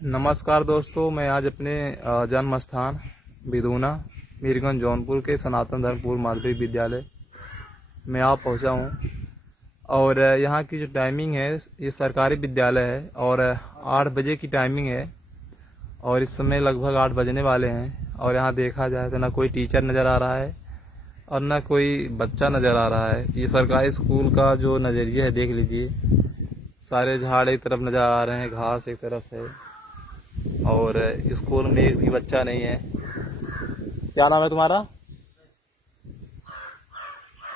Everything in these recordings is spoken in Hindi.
नमस्कार दोस्तों, मैं आज अपने जन्म स्थान बिदूना मीरगंज जौनपुर के सनातन धर्मपुर माध्यमिक विद्यालय में आप पहुंचा हूं। और यहां की जो टाइमिंग है, ये सरकारी विद्यालय है और 8 बजे की टाइमिंग है और इस समय लगभग 8 बजने वाले हैं। और यहां देखा जाए तो ना कोई टीचर नज़र आ रहा है और ना कोई बच्चा नज़र आ रहा है। ये सरकारी स्कूल का जो नज़रिया है, देख लीजिए, सारे झाड़ एक तरफ नज़र आ रहे हैं, घास एक तरफ है और स्कूल में एक भी बच्चा नहीं है। क्या नाम है तुम्हारा?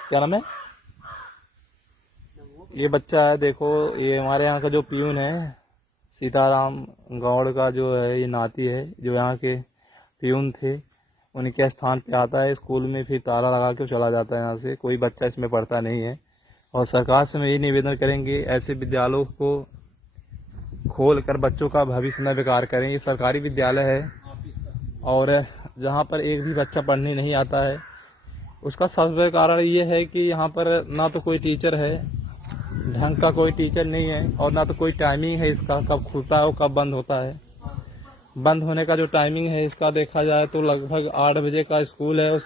क्या नाम है? ये बच्चा है, देखो, ये हमारे यहाँ का जो प्यून है, सीताराम गौड़ का जो है, ये नाती है, जो यहाँ के प्यून थे, उनके स्थान पे आता है स्कूल में, फिर ताला लगा के चला जाता है यहाँ से। कोई बच्चा इसमें पढ़ता नहीं है। और सरकार से मैं ये निवेदन करेंगे, ऐसे विद्यालयों को खोल कर बच्चों का भविष्य न बेकार करेंगे। सरकारी विद्यालय है और जहाँ पर एक भी बच्चा पढ़ने नहीं आता है, उसका सबसे बड़ा कारण ये है कि यहाँ पर ना तो कोई टीचर है, ढंग का कोई टीचर नहीं है, और ना तो कोई टाइमिंग है इसका, कब खुलता है और कब बंद होता है। बंद होने का जो टाइमिंग है इसका देखा जाए तो लगभग 8 बजे का स्कूल है,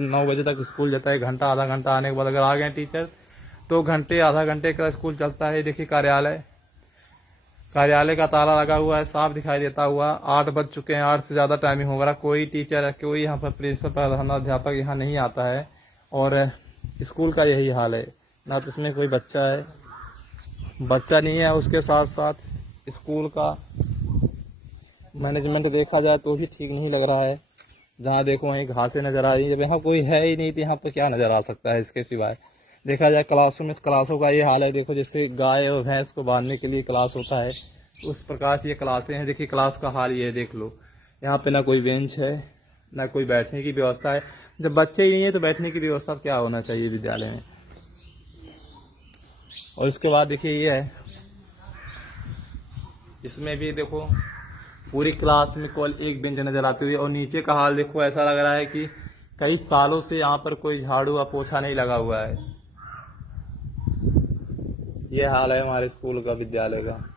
9 बजे तक स्कूल जाता है। घंटा आधा घंटा आने के बाद अगर आ गए टीचर तो घंटे आधा घंटे का स्कूल चलता है। देखिए, कार्यालय का ताला लगा हुआ है, साफ दिखाई देता हुआ। 8 बज चुके हैं, 8 से ज़्यादा टाइमिंग होगा। कोई टीचर है, कोई यहाँ पर प्रिंसिपल प्रधानाध्यापक यहाँ नहीं आता है और स्कूल का यही हाल है। ना तो इसमें कोई बच्चा नहीं है, उसके साथ साथ स्कूल का मैनेजमेंट देखा जाए तो भी ठीक नहीं लग रहा है। जहाँ देखो वहीं घासें नज़र आ रही है। जब यहाँ कोई है ही नहीं तो यहाँ पर क्या नज़र आ सकता है इसके सिवाय? देखा जाए क्लासों में, क्लासों का ये हाल है। देखो, जैसे गाय और भैंस को बांधने के लिए क्लास होता है, उस प्रकार से ये क्लासें हैं। देखिए, क्लास का हाल ये है, देख लो। यहाँ पे ना कोई बेंच है, ना कोई बैठने की व्यवस्था है। जब बच्चे ही नहीं है तो बैठने की व्यवस्था क्या होना चाहिए विद्यालय में? और उसके बाद देखिए, ये है, इसमें भी देखो पूरी क्लास में केवल एक बेंच नजर आती हुई। और नीचे का हाल देखो, ऐसा लग रहा है कि कई सालों से यहाँ पर कोई झाड़ू या पोछा नहीं लगा हुआ है। ये हाल है हमारे स्कूल का, विद्यालय का।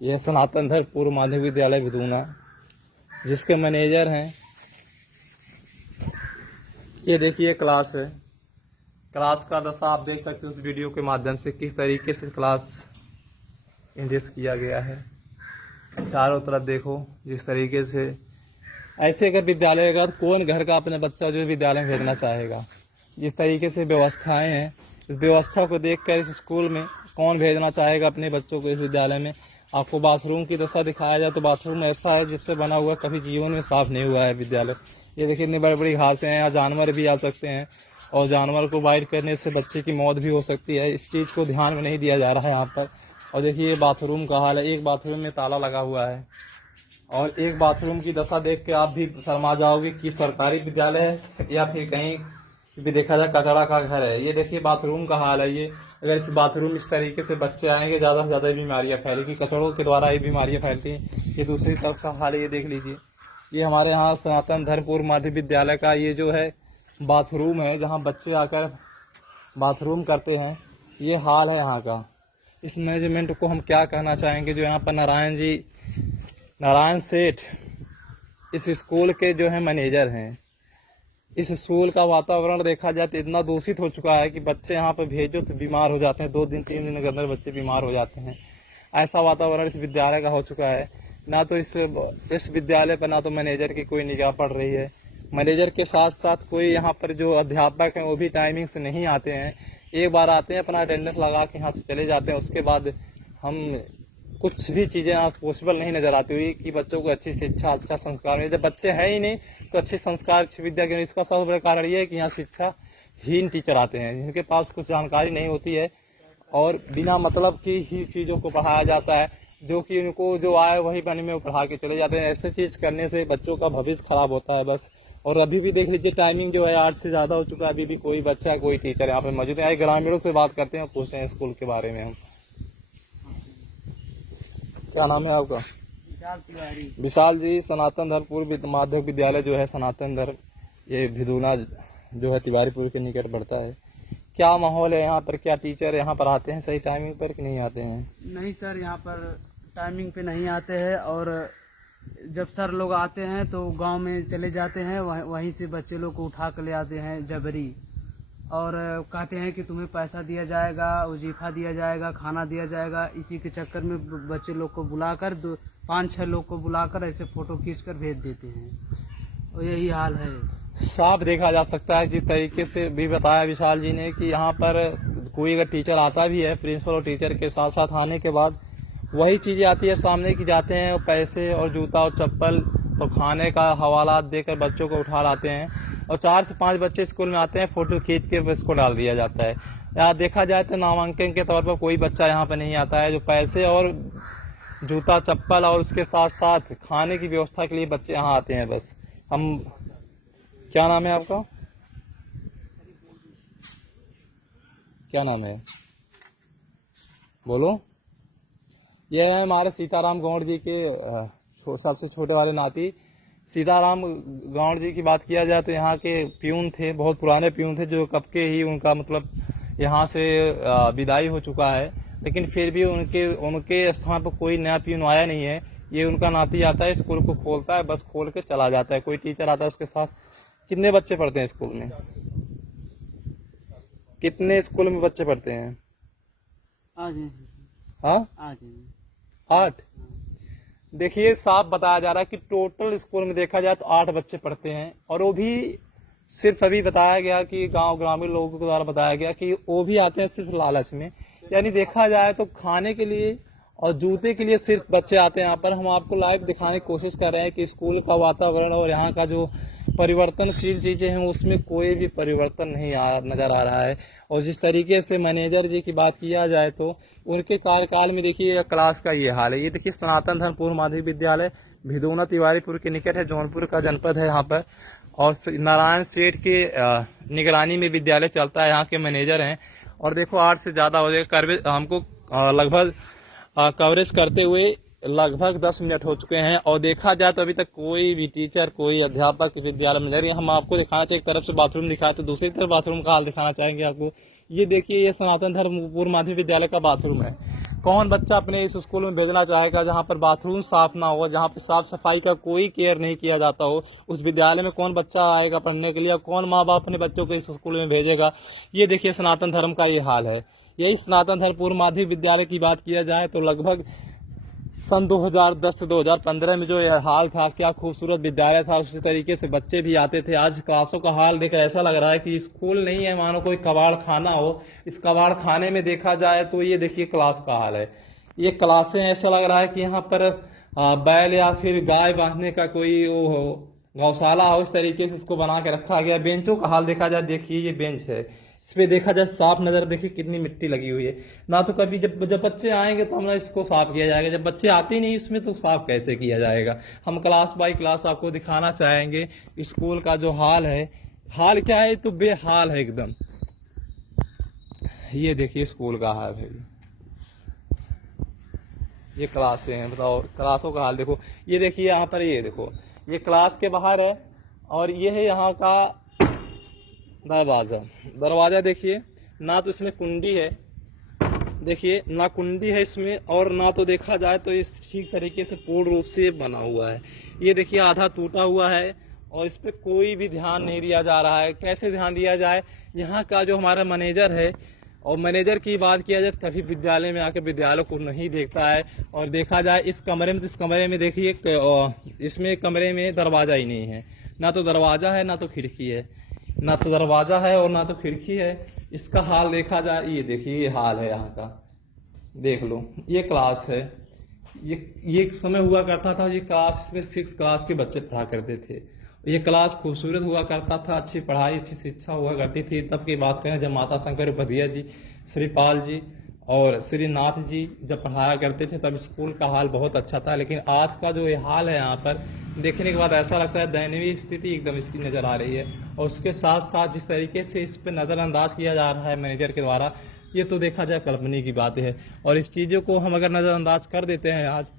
यह सनातन धर्मपुर माध्यमिक विद्यालय बिदूना, जिसके मैनेजर हैं, ये देखिए क्लास है। क्लास का दशा आप देख सकते हो इस वीडियो के माध्यम से, किस तरीके से क्लास इंडेक्स किया गया है। चारों तरफ देखो जिस तरीके से। ऐसे अगर विद्यालय, अगर कौन घर का अपने बच्चा जो विद्यालय में भेजना चाहेगा? जिस तरीके से व्यवस्थाएं हैं, इस व्यवस्था को देखकर इस स्कूल में कौन भेजना चाहेगा अपने बच्चों को इस विद्यालय में? आपको बाथरूम की दशा दिखाया जाए तो बाथरूम ऐसा है जिससे बना हुआ कभी जीवन में साफ नहीं हुआ है विद्यालय। ये देखिए, इतनी बड़ी बड़ी घासें हैं, यहाँ जानवर भी आ सकते हैं और जानवर को बाइट करने से बच्चे की मौत भी हो सकती है। इस चीज़ को ध्यान में नहीं दिया जा रहा है यहाँ पर। और देखिए, ये बाथरूम का हाल है। एक बाथरूम में ताला लगा हुआ है और एक बाथरूम की दशा देख के आप भी शर्मा जाओगे कि सरकारी विद्यालय है या फिर कहीं भी देखा जाए कचरा का घर है। ये देखिए बाथरूम का हाल है। ये अगर इस बाथरूम इस तरीके से बच्चे आएंगे, ज़्यादा से ज़्यादा बीमारियाँ फैलेगी, कचड़ों के द्वारा ये बीमारियाँ फैलती हैं। ये दूसरी तरफ का हाल है, ये देख लीजिए। ये हमारे यहाँ सनातन धर्मपुर माध्यमिक विद्यालय का ये जो है बाथरूम है, जहाँ बच्चे आकर बाथरूम करते हैं। ये हाल है यहाँ का। इस मैनेजमेंट को हम क्या कहना चाहेंगे, जो यहाँ पर नारायण सेठ इस स्कूल के जो है मैनेजर हैं। इस स्कूल का वातावरण देखा जाए तो इतना दूषित हो चुका है कि बच्चे यहाँ पर भेजो तो बीमार हो जाते हैं। 2 दिन 3 दिन के अंदर बच्चे बीमार हो जाते हैं। ऐसा वातावरण इस विद्यालय का हो चुका है। ना तो इस विद्यालय पर ना तो मैनेजर की कोई निगाह पड़ रही है। मैनेजर के साथ साथ कोई यहाँ पर जो अध्यापक हैं वो भी टाइमिंग से नहीं आते हैं। एक बार आते हैं, अपना अटेंडेंस लगा के यहाँ से चले जाते हैं। उसके बाद हम कुछ भी चीज़ें आज पॉसिबल नहीं नजर आती हुई कि बच्चों को अच्छी शिक्षा, अच्छा संस्कार मिले। जब बच्चे हैं ही नहीं तो अच्छे संस्कार, अच्छी विद्या के, इसका सबसे बड़ा कारण ये है कि यहाँ शिक्षाहीन टीचर आते हैं, जिनके पास कुछ जानकारी नहीं होती है और बिना मतलब की ही चीज़ों को पढ़ाया जाता है, जो कि उनको जो आए वही बने में पढ़ा के चले जाते हैं। ऐसे चीज़ करने से बच्चों का भविष्य खराब होता है बस। और अभी भी देख लीजिए, टाइमिंग जो है 8 से ज़्यादा हो चुका है, अभी भी कोई बच्चा, कोई टीचर यहाँ पे मौजूद है। ग्रामीणों से बात करते हैं और पूछते हैं स्कूल के बारे में हम। क्या नाम है आपका? विशाल तिवारी। विशाल जी, सनातन धर्मपुर माध्यमिक विद्यालय जो है सनातन धर्म, ये भिदूना जो है तिवारीपुर के निकट पड़ता है। क्या माहौल है यहाँ पर? क्या टीचर यहाँ पर आते हैं सही टाइमिंग पर कि नहीं आते हैं? नहीं सर, यहाँ पर टाइमिंग पे नहीं आते हैं, और जब सर लोग आते हैं तो गांव में चले जाते हैं, वहीं से बच्चे लोग को उठा कर ले आते हैं जबरी, और कहते हैं कि तुम्हें पैसा दिया जाएगा, वजीफा दिया जाएगा, खाना दिया जाएगा। इसी के चक्कर में बच्चे लोग को बुलाकर 5-6 लोग को बुलाकर ऐसे फ़ोटो खींचकर भेज देते हैं, और यही हाल है। साफ देखा जा सकता है जिस तरीके से भी बताया विशाल जी ने कि यहाँ पर कोई अगर टीचर आता भी है, प्रिंसिपल और टीचर के साथ साथ आने के बाद वही चीज़ें आती है सामने की, जाते हैं और पैसे और जूता और चप्पल और खाने का हवालात देकर बच्चों को उठा लाते हैं, और 4 से 5 बच्चे स्कूल में आते हैं, फ़ोटो खींच के इसको डाल दिया जाता है। यहाँ देखा जाए तो नामांकन के तौर पर कोई बच्चा यहाँ पर नहीं आता है। जो पैसे और जूता चप्पल और उसके साथ साथ खाने की व्यवस्था के लिए बच्चे यहाँ आते हैं बस। हम, क्या नाम है आपका? क्या नाम है, बोलो। यह है हमारे सीताराम गौड़ जी के सबसे छोटे वाले नाती। सीताराम गौड़ जी की बात किया जाए तो यहाँ के प्यून थे, बहुत पुराने प्यून थे, जो कब के ही उनका मतलब यहाँ से विदाई हो चुका है, लेकिन फिर भी उनके स्थान पर कोई नया प्यून आया नहीं है। ये उनका नाती आता है, स्कूल को खोलता है, बस खोल के चला जाता है। कोई टीचर आता है उसके साथ। कितने बच्चे पढ़ते हैं स्कूल में? कितने स्कूल में बच्चे पढ़ते हैं? हाँ, 8। देखिए साफ बताया जा रहा है कि टोटल स्कूल में देखा जाए तो 8 बच्चे पढ़ते हैं, और वो भी सिर्फ अभी बताया गया कि गांव ग्रामीण लोगों के द्वारा बताया गया कि वो भी आते हैं सिर्फ लालच में। यानी देखा जाए तो खाने के लिए और जूते के लिए सिर्फ बच्चे आते हैं यहाँ पर। हम आपको लाइव दिखाने की कोशिश कर रहे हैं कि स्कूल का वातावरण और यहाँ का जो परिवर्तनशील चीज़ें हैं उसमें कोई भी परिवर्तन नहीं नज़र आ रहा है। और जिस तरीके से मैनेजर जी की बात किया जाए तो उनके कार्यकाल में देखिए क्लास का ये हाल है। ये देखिए सनातन धर्म पूर्व माध्यमिक विद्यालय भिदोना तिवारीपुर के निकट है, जौनपुर का जनपद है यहाँ पर, और नारायण सेठ के निगरानी में विद्यालय चलता है। यहाँ के मैनेजर हैं, और देखो 8 से ज़्यादा हो जाएगा। हमको लगभग कवरेज करते हुए लगभग 10 मिनट हो चुके हैं, और देखा जाए तो अभी तक कोई भी टीचर, कोई अध्यापक विद्यालय में नहीं। हम आपको दिखाना चाहिए, एक तरफ से बाथरूम दिखाया तो दूसरी तरफ बाथरूम का हाल दिखाना चाहेंगे आपको। ये देखिए, ये सनातन धर्म पूर्व माध्यमिक विद्यालय का बाथरूम है। कौन बच्चा अपने इस स्कूल में भेजना चाहेगा जहाँ पर बाथरूम साफ ना हो, जहाँ पर साफ सफाई का कोई केयर नहीं किया जाता हो? उस विद्यालय में कौन बच्चा आएगा पढ़ने के लिए? कौन माँ बाप अपने बच्चों को इस स्कूल में भेजेगा? ये देखिए सनातन धर्म का ये हाल है। यही सनातन धर्म पूर्व माध्यमिक विद्यालय की बात किया जाए तो लगभग सन 2010 से 2015 में जो यह हाल था, क्या खूबसूरत विद्यालय था, उसी तरीके से बच्चे भी आते थे। आज क्लासों का हाल देखकर ऐसा लग रहा है कि स्कूल नहीं है, मानो कोई कबाड़ खाना हो। इस कबाड़ खाने में देखा जाए तो ये देखिए क्लास का हाल है। ये क्लासें ऐसा लग रहा है कि यहाँ पर बैल या फिर गाय बांधने का कोई वो हो, गौशाला हो, इस तरीके से इसको बना के रखा गया। बेंचों का हाल देखा जाए, देखिए ये बेंच है, इस पे देखा जाए साफ नजर, देखिए कितनी मिट्टी लगी हुई है। ना तो कभी जब बच्चे आएंगे तो हमने इसको साफ किया जाएगा, जब बच्चे आते नहीं इसमें तो साफ कैसे किया जाएगा? हम क्लास बाय क्लास आपको दिखाना चाहेंगे स्कूल का जो हाल है। हाल क्या है? तो बेहाल है एकदम। ये देखिए स्कूल का हाल है। ये क्लासें हैं, बताओ क्लासों का हाल देखो। ये देखिए यहाँ पर, ये देखो ये क्लास के बाहर है, और ये है यहाँ का दरवाजा देखिए, ना तो इसमें कुंडी है, देखिए ना कुंडी है इसमें, और ना तो देखा जाए तो ये ठीक तरीके से पूर्ण रूप से बना हुआ है। ये देखिए आधा टूटा हुआ है, और इस पे कोई भी ध्यान नहीं दिया जा रहा है। कैसे ध्यान दिया जाए? यहाँ का जो हमारा मैनेजर है, और मैनेजर की बात किया जाए तभी विद्यालय में आकर विद्यालय को नहीं देखता है। और देखा जाए इस कमरे में, तो इस कमरे में देखिए इसमें कमरे में दरवाजा ही नहीं है, ना तो दरवाजा है ना तो खिड़की है, ना तो दरवाजा है और ना तो खिड़की है। इसका हाल देखा जाए, ये देखिए ये हाल है यहाँ का, देख लो। ये क्लास है, ये समय हुआ करता था, ये क्लास, इसमें 6 क्लास के बच्चे पढ़ा करते थे। ये क्लास खूबसूरत हुआ करता था, अच्छी पढ़ाई अच्छी शिक्षा हुआ करती थी। तब की बात करें जब माता शंकर उपाध्याय जी, श्रीपाल जी और श्रीनाथ जी जब पढ़ाया करते थे, तब स्कूल का हाल बहुत अच्छा था। लेकिन आज का जो ये हाल है यहाँ पर देखने के बाद ऐसा लगता है दयनीय स्थिति एकदम इसकी नज़र आ रही है। और उसके साथ साथ जिस तरीके से इस पर नज़रअंदाज किया जा रहा है मैनेजर के द्वारा, ये तो देखा जाए कल्पनीय की बात है। और इस चीज़ों को हम अगर नज़रअंदाज कर देते हैं आज,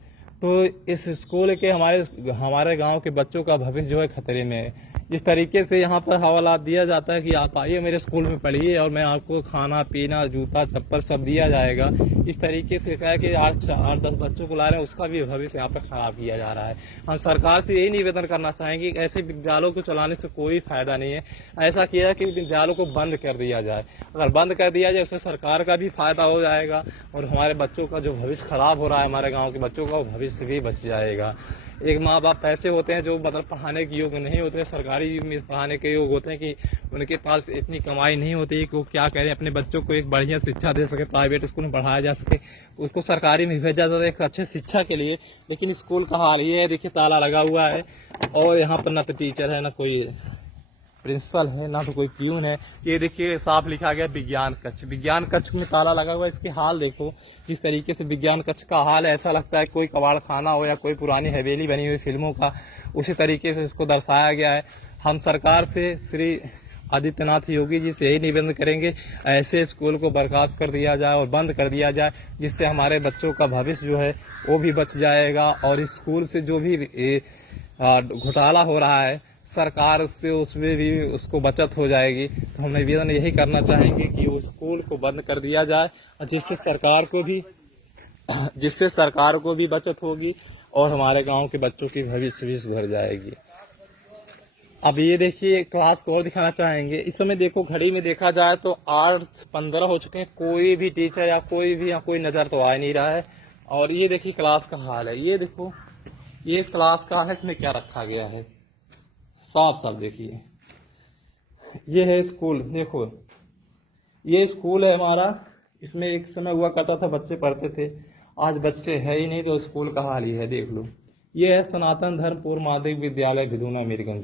तो इस स्कूल के हमारे गांव के बच्चों का भविष्य जो है खतरे में है। जिस तरीके से यहाँ पर हवाला दिया जाता है कि आप आइए मेरे स्कूल में पढ़िए और मैं आपको खाना पीना जूता चप्पल सब दिया जाएगा, इस तरीके से कहा कि 8-10 बच्चों को ला रहे हैं, उसका भी भविष्य यहाँ पर खराब किया जा रहा है। हम सरकार से यही निवेदन करना चाहेंगे कि ऐसे विद्यालयों को चलाने से कोई फायदा नहीं है। ऐसा किया कि विद्यालयों को बंद कर दिया जाए। अगर बंद कर दिया जाए उससे सरकार का भी फायदा हो जाएगा और हमारे बच्चों का जो भविष्य खराब हो रहा है, हमारे गाँव के बच्चों का, वो भविष्य भी बच जाएगा। एक माँ बाप पैसे होते हैं जो मतलब पढ़ाने के योग्य नहीं होते, सरकारी में पढ़ाने के योग्य होते हैं कि उनके पास इतनी कमाई नहीं होती कि वो क्या करें, अपने बच्चों को एक बढ़िया शिक्षा दे सके, प्राइवेट स्कूल में पढ़ाया जा सके, उसको सरकारी में भेजा जाता है एक अच्छे शिक्षा के लिए। लेकिन स्कूल का हाल ये है, देखिए ताला लगा हुआ है और यहाँ पर ना तो टीचर है, ना कोई प्रिंसिपल है, ना तो कोई प्यून है। ये देखिए साफ लिखा गया विज्ञान कक्ष, विज्ञान कक्ष में ताला लगा हुआ है। इसके हाल देखो किस तरीके से विज्ञान कक्ष का हाल है, ऐसा लगता है कोई कबाड़ खाना हो या कोई पुरानी हवेली बनी हुई फिल्मों का, उसी तरीके से इसको दर्शाया गया है। हम सरकार से श्री आदित्यनाथ योगी जी से यही निवेदन करेंगे, ऐसे स्कूल को बर्खास्त कर दिया जाए और बंद कर दिया जाए, जिससे हमारे बच्चों का भविष्य जो है वो भी बच जाएगा और इस स्कूल से जो भी घोटाला हो रहा है सरकार से उसमें भी उसको बचत हो जाएगी। तो हम निवेदन यही करना चाहेंगे कि उस स्कूल को बंद कर दिया जाए और जिससे सरकार को भी बचत होगी और हमारे गांव के बच्चों की भविष्य भी सुधर जाएगी। अब ये देखिए क्लास को और दिखाना चाहेंगे। इस समय देखो घड़ी में देखा जाए तो 8:15 हो चुके हैं, कोई भी टीचर या कोई भी यहाँ कोई नज़र तो आ नहीं रहा है। और ये देखिए क्लास का हाल है, ये देखो ये क्लास का है, इसमें क्या रखा गया है, साफ साफ देखिए। ये है स्कूल, देखो ये स्कूल है हमारा, इसमें एक समय हुआ करता था बच्चे पढ़ते थे, आज बच्चे है ही नहीं तो स्कूल का हाल ही है, देख लो। ये है सनातन धर्म पूर्व माध्यमिक विद्यालय भिदुना मीरगंज।